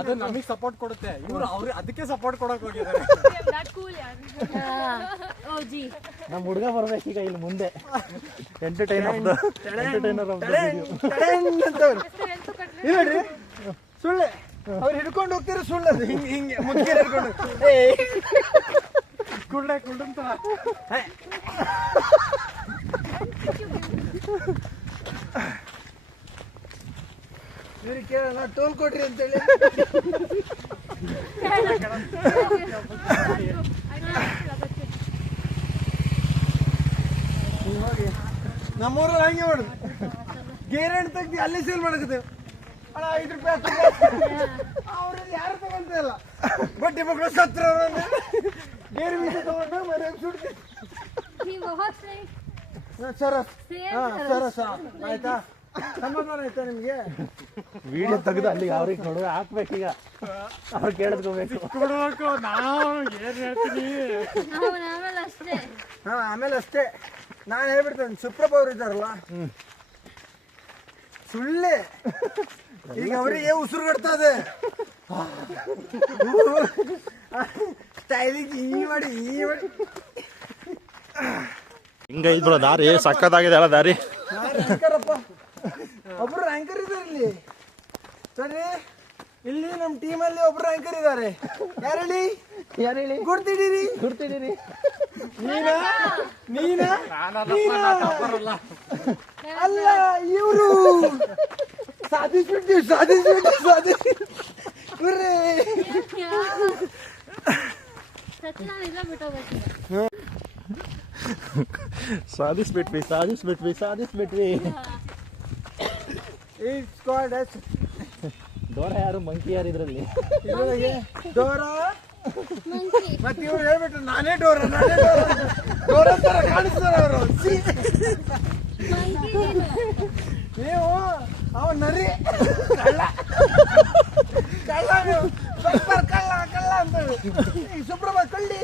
ಅದು ನಮಗೆ ಸಪೋರ್ಟ್ ಕೊಡುತ್ತೆ, ಇವ್ರು ಅವ್ರಿಗೆ ಅದಕ್ಕೆ ಸಪೋರ್ಟ್ ಕೊಡಕ್ ಹೋಗಿದ್ದಾರೆ. ನಮ್ಮ ಹುಡುಗ ಬರ್ಬೇಕೀಗ ಇಲ್ಲಿ ಮುಂದೆ ಎಂಟರ್ಟೈನರ್ ನೋಡ್ರಿ ಸುಳ್ಳೆ ಅವ್ರು ಹಿಡ್ಕೊಂಡು ಹೋಗ್ತಾರೆ, ಸುಳ್ಳದು ಹಿಂಗೆ ಹಿಂಗೆ ಮುದ್ದೆ ಹಿಡ್ಕೊಂಡು ಕುಳ್ಳಂತ ಇವ್ರಿಗೆ ಕೇಳೋಣ ಟೋಲ್ ಕೊಟ್ರಿ ಅಂತೇಳಿ. ನಮ್ಮೂರಲ್ಲಿ ಹಂಗೆ ಮಾಡುದು, ಗೇರ್ ಹಣ್ಣು ತೆಗ್ದು ಅಲ್ಲೇ ಸೇಲ್ ಮಾಡಕತ್ತೇವೆ. ಅಣ್ಣ 5 ರೂಪಾಯಿ ಅವ್ರಲ್ಲಿ ಯಾರು ತಗೊಂತ ಇಲ್ಲ, ಬಡ್ಡಿ ಮಕ್ಕಳು ಸತ್ರ ಗೇರ್ ಬೀಜ ತಗೊಂಡು ಮನೆ ಸುಡ್ತೀವಿ. ಸರಸ್ ಸರಸ ಆಯ್ತಾ, ಸಮಾಧಾನ ಆಯ್ತಾ ನಿಮ್ಗೆ? ವಿಡಿಯೋ ತೆಗೆದು ಅಲ್ಲಿಗೆ ಅವ್ರಿಗೆ ನೋಡುವ ಹಾಕ್ಬೇಕೀಗ, ಅವ್ರು ಕೇಳಿದ್ಕೋಬೇಕು. ನಾವು ಏನ್ ಹೇಳ್ತೀನಿ. ಹಾ ಆಮೇಲೆ ಅಷ್ಟೇ ನಾನು ಹೇಳ್ಬಿಡ್ತೇನೆ. ಸುಪ್ರಭ ಅವ್ರು ಇದ್ದಾರಲ್ಲ ಸುಳ್ಳೆ, ಈಗ ಅವರಿಗೆ ಉಸಿರುಗಡ್ತದೆ ಸ್ಟೈಲಿಗೆ ಈ ಮಾಡಿ ಹಿಂಗೈದ್ ಬ್ರೋ ದಾರಿ ಸಕ್ಕತ್ತಾಗಿದೆ ಅಲ್ಲ ದಾರಿ. ರ್ಯಾಂಕರಪ್ಪ, ಒಬ್ರು ರ್ಯಾಂಕರ್ ಇದ್ದಾರೆ ಇಲ್ಲಿ. ಸರಿ, ಇಲ್ಲಿ ನಮ್ಮ ಟೀಮಲ್ಲಿ ಒಬ್ರು ರ್ಯಾಂಕರ್ ಇದ್ದಾರೆ. ಯಾರೇಳಿ ಯಾರೇಳಿ? ಗುರ್ತಿಡೀರಿ ಗುರ್ತಿಡೀರಿ. ನೀನಾ ನೀನಾ ಅಲ್ಲ, ಇವರು ಸಾಧಿಸ್ಬಿಟ್ಟು ಸಾಧಿಸ್ಬಿಟ್ವಿ. ಈ ಸ್ಕ್ವಾಡ್ ಡೋರ ಯಾರು, ಮಂಕಿ ಯಾರು ಇದ್ರಲ್ಲಿ? ಡೋರ ಮತ್ತೆ ಇವ್ರು ಹೇಳ್ಬಿಟ್ರು ನಾನೇ ಡೋರ ತರ ಕಾಣಿಸ್ತಾರ ಅವರು. ನೀವು ಅವ ನರಿ ಕಳ್ಳ ನೀವು ಸೂಪರ್ ಕಳ್ಳ ಅಂತ ಸುಬ್ರಹ್ಮ ಕಳ್ಳಿ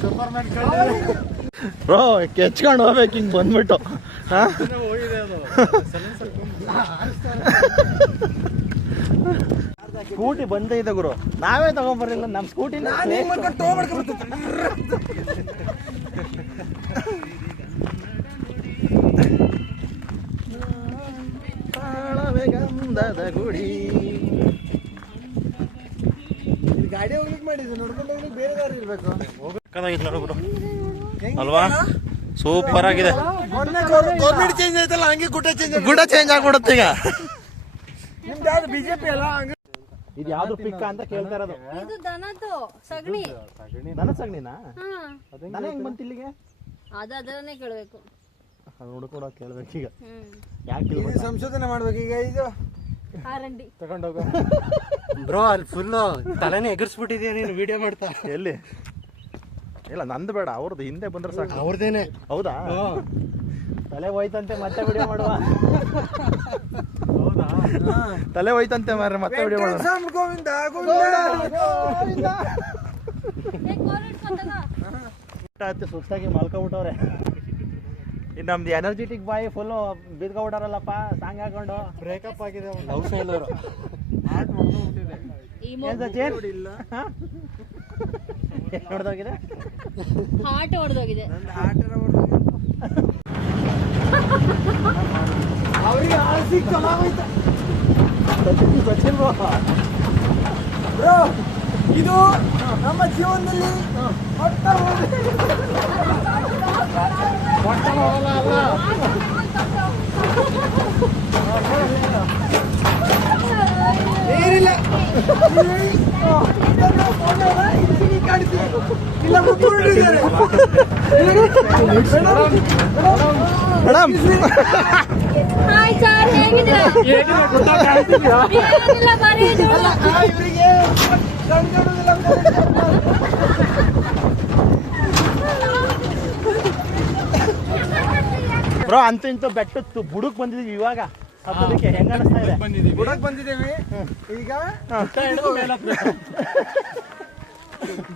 ಸೂಪರ್ಮ್ಯಾನ್ ಬ್ರೋ ಕೆಚ್ಕೊಂಡು ಹೋಗ್ಬೇಕು ಹಿಂಗೆ ಬಂದ್ಬಿಟ್ಟು. ಹೋಗಿದೆ ಅದು. ಸ್ಕೂಟಿ ಬಂದೇ ಇದೆ ಗುರು, ನಾವೇ ತಗೊಂಡ್ಬರ್ಲಿಲ್ಲ ನಮ್ಮ ಸ್ಕೂಟಿ. ಗಂಧದ ಗುಡಿ ಗಾಡಿ ಹೋಗ್ಲಿಕ್ಕೆ ಮಾಡಿದ್ದೆ, ನೋಡ್ಕೊಂಡು ಹೋಗ್ಲಿಕ್ಕೆ ಬೇರೆ ದಾರಿ ಇರ್ಬೇಕು ಅಲ್ವಾ? ಸೂಪರ್ ಆಗಿದೆ. ಗೌರ್ಮೆಂಟ್ ಚೇಂಜ್ ಆಯ್ತಲ್ಲ, ಹಂಗೆ ಗುಡ ಚೇಂಜ್ ಆಗ್ಬಿಡುತ್ತೆ ಈಗ. ನಿಮ್ದು ಯಾವ್ದು ಬಿಜೆಪಿ ಅಲ್ಲ? ಹಂಗೆ ಇದು ಯಾವ್ದು ಪಿಕ್ಕ ಅಂತ ಕೇಳ್ತಾ ಇರೋದು. ಇದು ದನದ್ದು ಸಗಣಿ. ದನ ಸಗಣಿನಾ? ದನ ಹೆಂಗ್ ಬಂತು ಇಲ್ಲಿಗೆ? ಅದನ್ನೇ ಕೇಳ್ಬೇಕು. ಅದು ಹುಡ್ಕೊಂಡು ಕೇಳ್ಬೇಕೀಗ. ಯಾಕೆ ಸಂಶೋಧನೆ ಮಾಡ್ಬೇಕು ಈಗ. ಇದು ಆರಂಡಿ ತಗೊಂಡೋಗ ಬ್ರೋ, ಅಲ್ಲಿ ಫುಲ್ಲು ತಲೆನೇ ಎಗರ್ಸ್ಬಿಟ್ಟಿದ್ಯಾ ನೀನು ವಿಡಿಯೋ ಮಾಡ್ತಾ. ಎಲ್ಲಿ? ಇಲ್ಲ ನಂದು ಬೇಡ, ಅವ್ರದ್ದು ಹಿಂದೆ ಬಂದ್ರೆ ಸಾಕು. ಅವ್ರದೇನೆ. ಹೌದಾ? ತಲೆ ಹೋಯ್ತಂತೆ, ಮತ್ತೆ ವಿಡಿಯೋ ಮಾಡುವ. ಹೌದಾ? ತಲೆ ಹೋಯ್ತಂತೆ ಮಾರ್ರೆ, ಮತ್ತೆ ವಿಡಿಯೋ ಮಾಡುವ. ಗೋವಿಂದ ಸುಸ್ತಾಗಿ ಮಲ್ಕೊಬಿಟ್ಟವ್ರೆ. ಇನ್ನು ನಮ್ದು ಎನರ್ಜೆಟಿಕ್ ಬಾಯಿ ಫುಲ್ಲು ಬಿದ್ಕೊಬಿಟ್ಟಾರಲ್ಲಪ್ಪ ಸಾಂಗ್ ಹಾಕೊಂಡು. ಬ್ರೇಕಪ್ ಆಗಿದೆ ಲವ್ ಫೇಲ್ಯೂರ್. ಹಾರ್ಟ್ ಹೊಡೆದೋಗ್ತಿದೆ. ಏನ್ ಸಚಿನ್? ಹೊಡೆದೋಗಿದೆ, ಹಾರ್ಟ್ ಹೊಡೆದೋಗಿದೆ. ಅವ್ರಿಗೆ ಆಸಿ ಕಲಾವೈತ ಸಚಿನ್ ಬ್ರೋ. ಇದು ನಮ್ಮ ಜೀವನದಲ್ಲಿ ಏನಿಲ್ಲ ಇಲ್ಲ ಮುಟ್ಟಿದ್ದಾರೆ ಮೇಡಮ್. ಹಾಯ್ ಸರ್, ಹೇಗಿದ್ದೀರಾ? ಏನಿಲ್ಲ, ಬರೀ ಜೋಳ. ಇವರಿಗೆ ಬ್ರೋ ಅಂತೂ ಇಂತೂ ಬೆಟ್ಟ ಬುಡಕ್ ಬಂದಿದೀವಿ ಇವಾಗ. ಹತ್ತೋದಕ್ಕೆ ಹೆಂಗ ಅನಿಸ್ತಾ ಇದೆ? ಬುಡಕ್ ಬಂದಿದ್ದೇವೆ ಈಗ.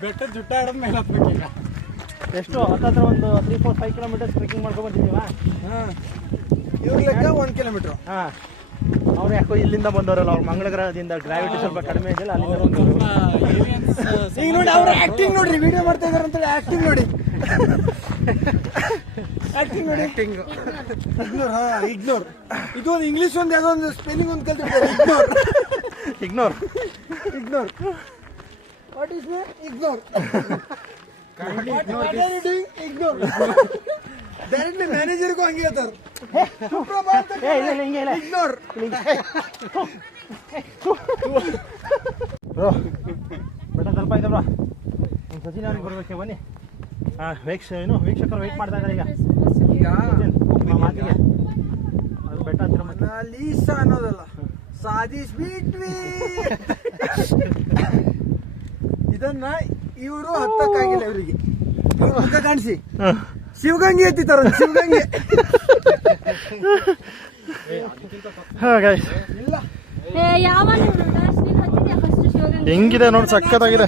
ಬೆಟ್ಟದ ಜುಟ್ಟ ಹಿಡಿದ ಮೇಲೆ ಹತ್ಬೇಕು ಈಗ. ಎಷ್ಟು ಹತ್ತತ್ರ ಒಂದು 3-4-5 ಕಿಲೋಮೀಟರ್ಸ್ ಟ್ರೆಕ್ಕಿಂಗ್ ಮಾಡ್ಕೊಂಡು ಬಂದಿದ್ದೀವಾ? ಇವ್ರ ಲೆಕ್ಕ 1 ಕಿಲೋಮೀಟರ್. ಹಾಂ ಅವ್ರು ಯಾಕೋ ಇಲ್ಲಿಂದ ಬಂದವರಲ್ಲ, ಅವ್ರು ಮಂಗಳ ಗ್ರಹದಿಂದ ಗ್ರಾವಿಟಿ ಸ್ವಲ್ಪ ಕಡಿಮೆ ಇದೆಯಲ್ಲ ಅಲ್ಲಿಂದ ಬಂದವರು. ಈಗ ನೋಡಿ ಅವ್ರ ಆಕ್ಟಿಂಗ್ ನೋಡ್ರಿ, ವಿಡಿಯೋ ಮಾಡ್ತಾ ಇದಾರೆ ಅಂತೇಳಿ ಆಕ್ಟಿಂಗ್ ನೋಡಿ. ಆಕ್ಟಿಂಗ್ ನೋಡಿ, ಇಗ್ನೋರ್. ಹಾ, ಇಗ್ನೋರ್. ಇದು ಒಂದು ಇಂಗ್ಲಿಷ್ ಒಂದು ಯಾವುದೋ ಒಂದು ಸ್ಪೆಲ್ಲಿಂಗ್ ಒಂದು ಕಲ್ತಿರ್ತಾರೆ. Ignore. Ignore. What is name? Ignore. What are you doing? Ignore. Directly ಮ್ಯಾನೇಜರ್ಗೂ ಹಂಗೆ ಹೇಳ್ತಾರೆ. ಇಗ್ನೋರ್. ಬ್ರೋ ಬೆಟ್ಟ ಸ್ವಲ್ಪ ಇದೆ ಬ್ರೋ. ಒಂದು ಸಚಿನ್ ಅವ್ರಿಗೆ ಬರ್ಬೇಕು, ಬನ್ನಿ. ಹಾಂ, ವೀಕ್ಷಕರು ವೆಯ್ಟ್ ಮಾಡ್ತಾ ಇದ್ದಾರೆ ಈಗ ನಮ್ಮ ಮಾತಿಗೆ. ಅದು ಬೆಟ್ಟ ಹತ್ತಿರ ಲೀಸಾ ಅನ್ನೋದಲ್ಲ, ಸಾಧಿಸ್ ಬಿಟ್ವಿ. ಇದನ್ನ ಇವರು ಹತ್ತಕ್ಕಾಗಿಲ್ಲ. ಇವರಿಗೆ ಮುಖ ಕಾಣಿಸಿ ಶಿವಗಂಗೆ ಎತ್ತಿತಾರ. ಶಿವಗಂಗೆ ಇಲ್ಲ ಹೆಂಗಿದೆ ನೋಡಿ, ಸಕ್ಕತ್ತಾಗಿದೆ.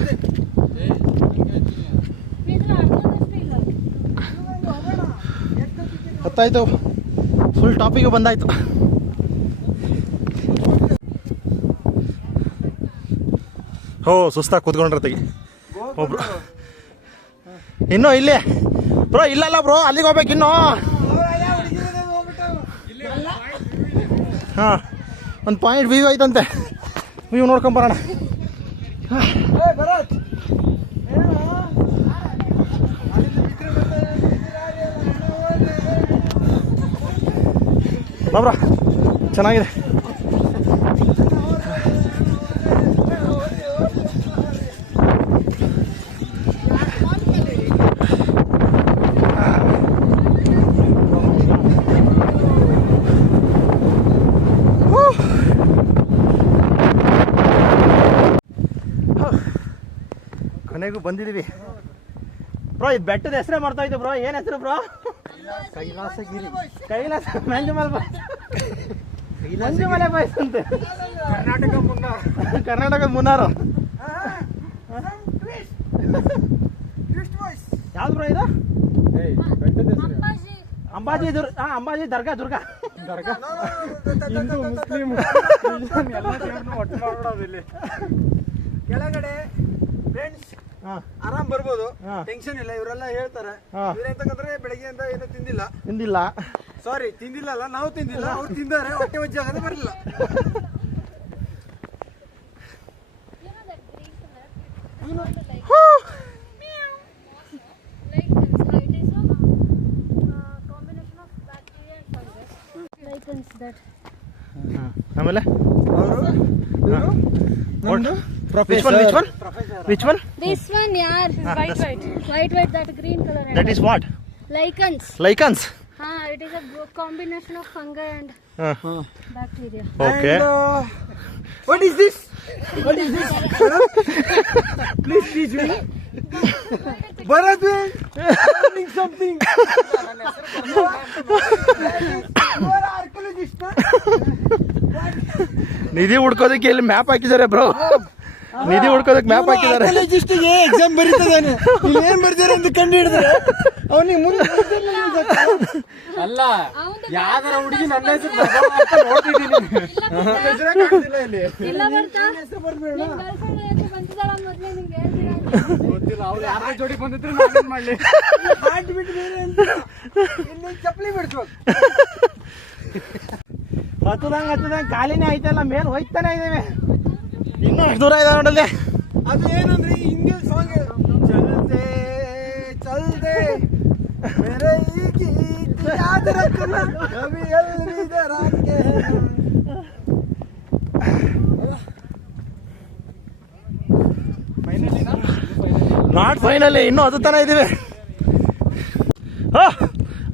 ಹತ್ತಾಯ್ತು, ಫುಲ್ ಟಾಪಿಗೆ ಬಂದಾಯ್ತು. ಹೋ, ಸುಸ್ತಾಗಿ ಕೂತ್ಕೊಂಡ್ರೆ ತೆಗಿ ಒಬ್ರು. ಇನ್ನೂ ಇಲ್ಲೇ ಬ್ರೋ? ಇಲ್ಲಲ್ಲ ಬ್ರೋ, ಅಲ್ಲಿಗೆ ಹೋಗ್ಬೇಕು ಇನ್ನೂ. ಹಾಂ, ಒಂದು ಪಾಯಿಂಟ್ ವ್ಯೂ ಐತಂತೆ, ವ್ಯೂ ನೋಡ್ಕೊಂಬರೋಣ. ಬಾಬ್ರಾ, ಚೆನ್ನಾಗಿದೆ. ಕೊನೆಗೂ ಬಂದಿದ್ದೀವಿ ಬ್ರೋ. ಇದು ಬೆಟ್ಟದ ಹೆಸರೇ ಮಾಡ್ತಾ ಇದ್ದೆ ಬ್ರೋ. ಏನು ಹೆಸರು ಬ್ರೋ? ಕೈಲಾಸಗಿರಿ. ಕೈಲಾಸ ಮಂಜುಮಲೆ ಬಾಯ್ಸ್ ಅಂತೆ. ಕರ್ನಾಟಕದ ಮುನ್ನಾರು. ಯಾವ್ದು ಬ್ರೋ ಇದು? ಅಂಬಾಜಿ ಅಂಬಾಜಿ ದರ್ಗಾ. ಹಿಂದೂ ಮುಸ್ಲಿಂ ಕೆಳಗಡೆ ಫ್ರೆಂಡ್ಸ್ ಆರಾಮ್ ಬರ್ಬೋದು, ಟೆನ್ಷನ್ ಇಲ್ಲ. ಇವರೆಲ್ಲ ಹೇಳ್ತಾರೆ ಇವ್ರೆಂತಂದ್ರೆ ಬೆಳಗ್ಗೆಯಿಂದ ಏನೂ ತಿಂದಿಲ್ಲ. ಸಾರಿ, ತಿಂದಿಲ್ಲ ಅಲ್ಲ, ನಾವು ತಿಂದಿಲ್ಲ, ಅವ್ರು ತಿಂದಾರೆ. ಹೊಟ್ಟೆ ವಜ್ಜೆ ಆಗದೆ ಬರಲಿಲ್ಲ. ಆಮೇಲೆ Which one? This one, yaar. White, that green color. That is what? Lichens. Huh, it is a combination of fungi and bacteria. Okay. And, what is this? Please teach me. Bharat, learning something. You are archaeologist, na? ನಿಧಿ ಹುಡ್ಕೋದಕ್ಕೆ ಇಲ್ಲಿ map ಹಾಕಿದ್ದಾರೆ bro. ನಿಧಿ ಹುಡ್ಕೋದಕ್ಕೆ map ಹಾಕಿದ್ದಾರೆ. Archaeologist ಗೆ exam ಬರೀತದಾನೆ. ಇಲ್ಲಿ ಏನ್ ಬರ್ತಾರೆ ಅಂತ ಕಂಡು ಹಿಡಿದ್ರೆ ಅವನಿಗೆ ಮುಂದೆ ಅಲ್ಲ, ಯಾವ್ದಾರ ಹುಡುಗಿ ನನ್ನ ಹೆಸರು ನೋಡ್ತಿದ್ದೀನಿ. ಇಲ್ಲ ಬರ್ತಾ ಹೆಸರು ಬರ್ಬೇಡ. ಬಂದಿದ್ದಾಳ ಮೊದ್ಲೇ ನಿಂಗೆ ಹೇಳ್ತೀರಾ? ಗೊತ್ತಿಲ್ಲ, ಅವ್ರು ಯಾರ ಜೋಡಿ ಬಂದಿದ್ರು ನಾನೇನ್ ಮಾಡ್ಲಿ? ಹಾಟ್ ಬಿಟ್ಟು ಬೇರೆ ಅಂತ ಇಲ್ಲಿ ಚಪ್ಪಲಿ ಬಿಡಿಸ್ಬೇಕು. ಹತ್ತದಂಗ ಕಾಲಿನೇ ಐತಲ್ಲ, ಮೇಲೆ ಹೋಯ್ತಾನೆ ಇದ್ದೇವೆ. ಇನ್ನೂ ಎಷ್ಟು ದೂರ ಇದೆ ನೋಡಲ್ಲಿ. ಅದು ಏನಂದ್ರೆ ಹಿಂಗೆ ಸಾಂಗ್ ಚಲ್ತೆ ಚಲ್ತೆ ಮೇರೆ ಈ ಗೀತ್ ಯಾದ್ ರಖನ ಕभी अलविदा के ನಾಟ್ ಫೈನಲಿ, ಇನ್ನೂ ಹತ್ತುತ್ತಾನೆ ಇದ್ದೀವಿ.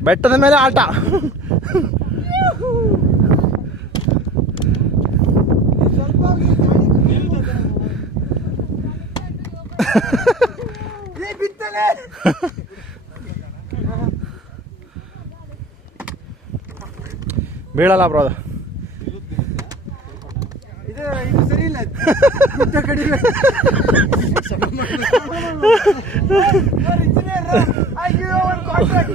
ಬೆಟ್ಟದ ಮೇಲೆ ಆಟ. ಬೀಳಲ್ಲ ಬ್ರೋ ಅದು. ಇದು ಸರಿ ಇಲ್ಲ. ಗುಡ್ಡ ಕಡಿಮೆ. ಅಯ್ಯೋ, ಒಂದು ಕಾಂಟ್ರಾಕ್ಟ್.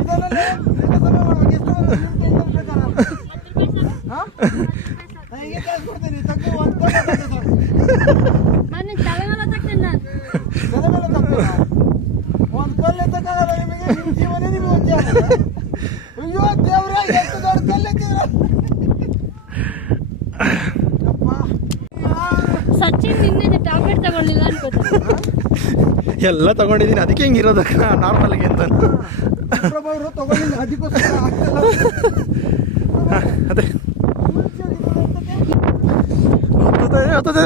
ಇದೆಲ್ಲ ಸಚಿನ್ ನಿನ್ನೆ ಟ್ಯಾಬ್ಲೆಟ್ ತಗೊಳ್ಳಿಲ್ಲ ಅನ್ಕೋತಾರೆ. ಎಲ್ಲ ತಗೊಂಡಿದ್ದೀನಿ, ಅದಕ್ಕೆ ಹಿಂಗಿರೋದು ನಾರ್ಮಲ್ಗೆ ಅಂತ. ಅವರು ತಗೊಂಡಿಲ್ಲ ಅದಕ್ಕೋಸ್ಕರ ಆಗ್ತಿಲ್ಲ. ಅದೇ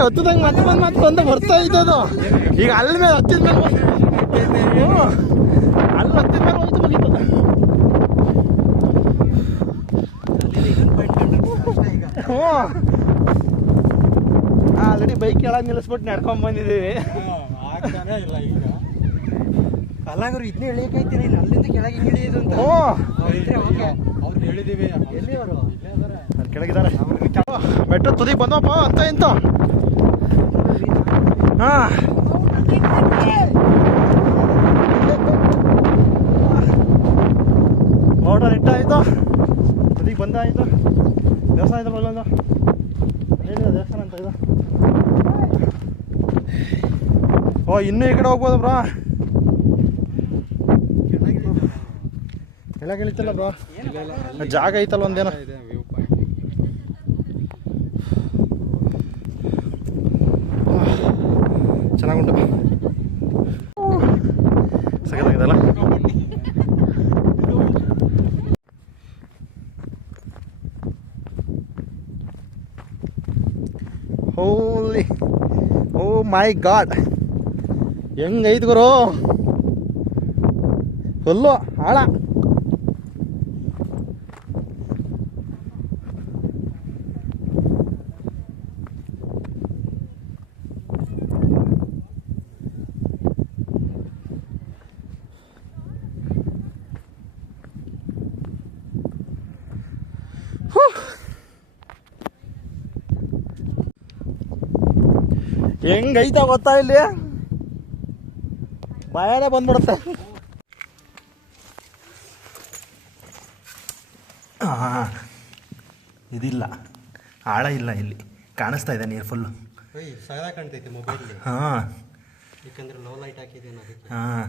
ಹತ್ತದಂಗೆ ಮತ್ತೆ ಬಂದು ಬರ್ತಾ ಇದ್ದದು. ಈಗ ಅಲ್ಲಿ ಮೇಲೆ ಹತ್ತಿದ ಮೇಲೆ ಅಲ್ಲಿ ಹತ್ತಿದ ಮೇಲೆ ಹೋಯ್ತು ಮುಗೀತು. ಹ್ಞೂ ಆಲ್ರೆಡಿ ಬೈಕ್ ಕೆಳಗೆ ನಿಲ್ಲಿಸ್ಬಿಟ್ಟು ನಡ್ಕೊಂಡ್ ಬಂದಿದ್ದೀವಿ. ಆಗ್ತಾನೆ ಇಲ್ಲ ಈಗ. ಕಲಾಗರು ಇದನ್ನೇ ಎಳಿಯಕೈತೀನಿ, ಅಲ್ಲಿಂದ ಕೆಳಗೆ ಇಳಿಯೋದು ಅಂತ. ಹ್ಞೂ ಅವ್ರು ಹೇಳಿದೀವಿ. ಎಲ್ಲಿ ಅವರು? ಅಲ್ಲಿ ಕೆಳಗಿದ್ದಾರೆ. ಬೆಟ್ಟ ತುದಿ ಬಂದಪ್ಪ ಅಂತ ಇಂತ. ಹಾಂ ಪೌಡರ್ ಇಟ್ಟಾಯಿತು, ತುದಿಗೆ ಬಂದಾಯಿತು. ದೇವಸ್ಥಾನ ಇದೆ ಬಲ್ಲೊಂದು, ಏನಿದೆ ದೇವಸ್ಥಾನ ಅಂತ ಇದು. ಓ ಇನ್ನೂ ಈ ಕಡೆ ಹೋಗ್ಬೋದು ಬ್ರೋ. ಎಲ್ಲ ಇಳಿತಲ್ಲ ಬ್ರೋ, ಜಾಗ ಐತಲ್ಲ ಒಂದೇನೋ. ಚೆನ್ನಾಗುಂಟು, ಸಖತ್ತಾಗಿದೆಲ್ಲ. ಹೋಲಿ ಓ ಮೈ ಗಾಡ್, ಹೆಂಗೈತು ಗುರು ಫುಲ್ಲು ಆಳ. ಹೆಂಗೈತ ಗೊತ್ತಾ, ಇಲ್ಲಿ ಭಯನೇ ಬಂದ್ಬಿಡುತ್ತೆ. ಹಾಂ ಇದಿಲ್ಲ, ಆಳ ಇಲ್ಲ, ಇಲ್ಲಿ ಕಾಣಿಸ್ತಾ ಇದೆ ನೀರು ಫುಲ್ಲು. ಸಗದ ಕಾಣ್ತೈತೆ ಮೊಬೈಲ್. ಹಾಂ ಯಾಕಂದ್ರೆ ಲೋ ಲೈಟ್ ಹಾಕಿದ್ದೇನೆ ಅದಕ್ಕೆ. ಹಾಂ